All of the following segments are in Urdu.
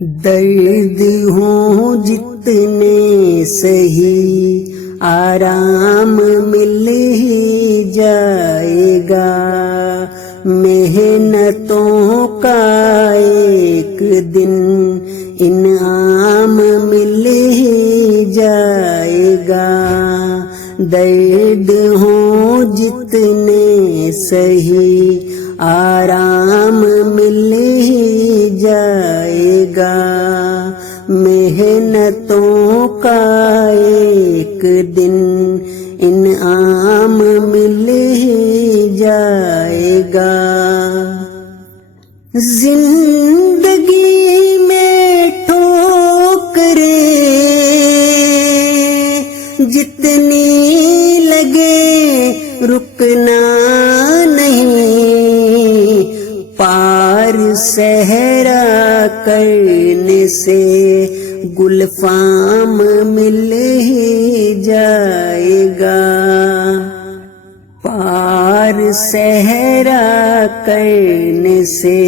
درد ہوں جتنے سہی آرام مل ہی جائے گا، محنتوں کا ایک دن انعام مل ہی جائے گا۔ درد ہوں جتنے سہی آرام مل ہی جائے گا، محنتوں کا ایک دن انعام مل ہی جائے گا۔ زندگی میں ٹھوکریں جتنی لگے رکنا نہیں، پار صحرا کرنے سے گلفام مل ہی جائے گا، پار صحرا کرنے سے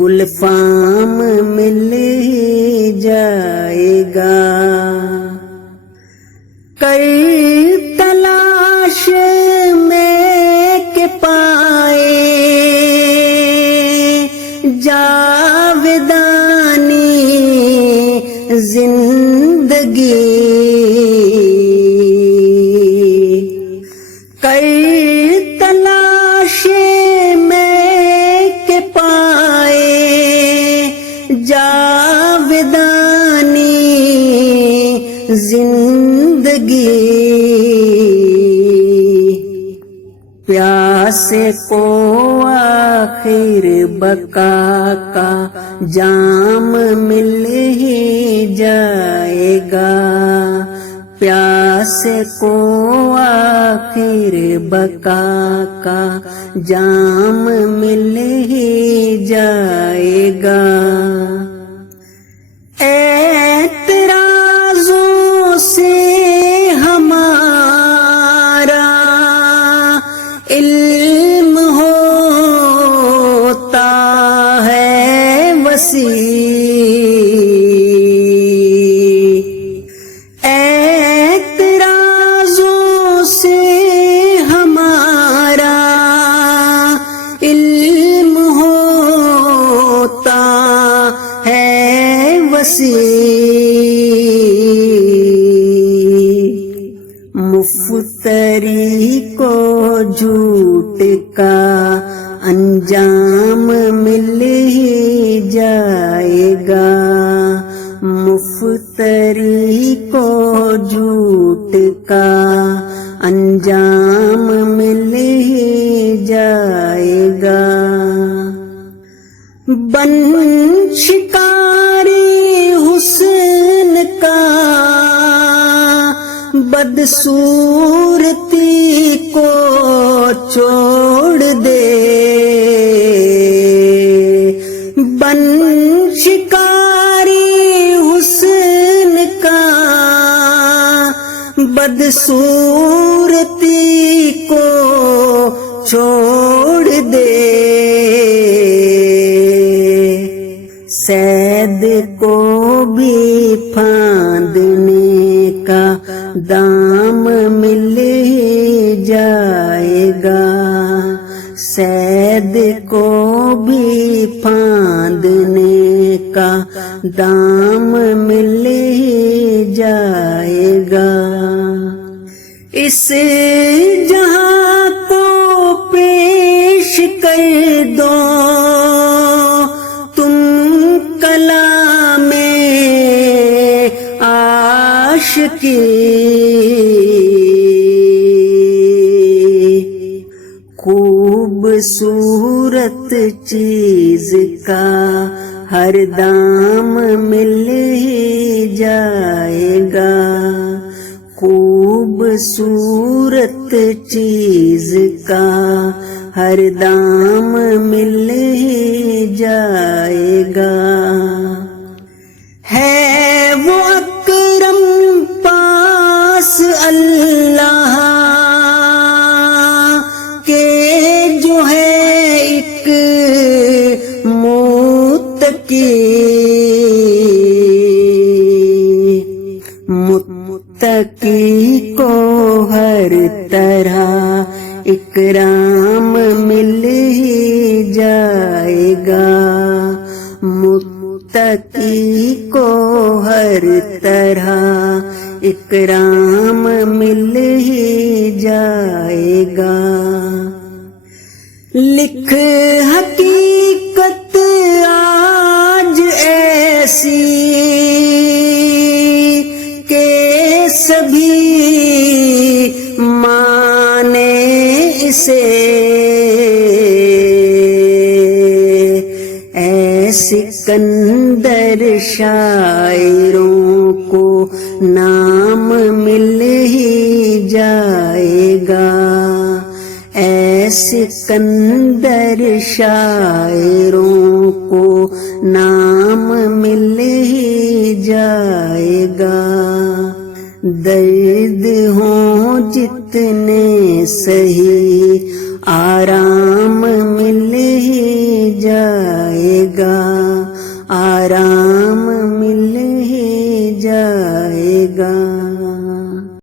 گلفام مل ہی جائے گا۔ کر تلاش میں کہ پائے جاودانی زندگی، کر تلاش میں کہ پائے جاودانی زندگی، پیاسے کو آخر بقا کا جام مل ہی جائے گا، پیاسے کو آخر بقا کا جام مل ہی جائے گا۔ اعتراضوں سے ہمارا علم ہوتا ہے وسیع، اعتراضوں سے ہمارا علم ہوتا ہے وسیع، مفتری کو جھوٹ کا انجام مل ہی جائے گا، مفتری کو جھوٹ کا انجام مل ہی جائے گا۔ بن شکاری حسن کا بدصورتی کو چھوڑ دے، بن شکاری حسن کا بدصورتی کو چھوڑ دے، صید کو بھی پھاندنے کا دام مل ہی جائے گا، صید کو بھی پھاندنے کا دام مل ہی جائے گا۔ اس جہاں کو پیش کر دو تم کلام عاشقی، خوبصورت چیز کا ہر دام مل ہی جائے گا، خوبصورت چیز کا ہر دام مل ہی جائے گا۔ ہے وہ اکرم پاس اللہ کے جو ہے ایک متقی، اکرام مل ہی جائے گا، متقی کو ہر طرح اکرام مل ہی جائے گا۔ لکھ حقیقت آج ایسی کہ سبھی مانے اسے، اے سکندر شاعروں کو نام مل ہی جائے گا، اے سکندر شاعروں کو نام مل ہی جائے گا۔ درد ہوں جتنے سہی آرام مل ہی جائے گا، آرام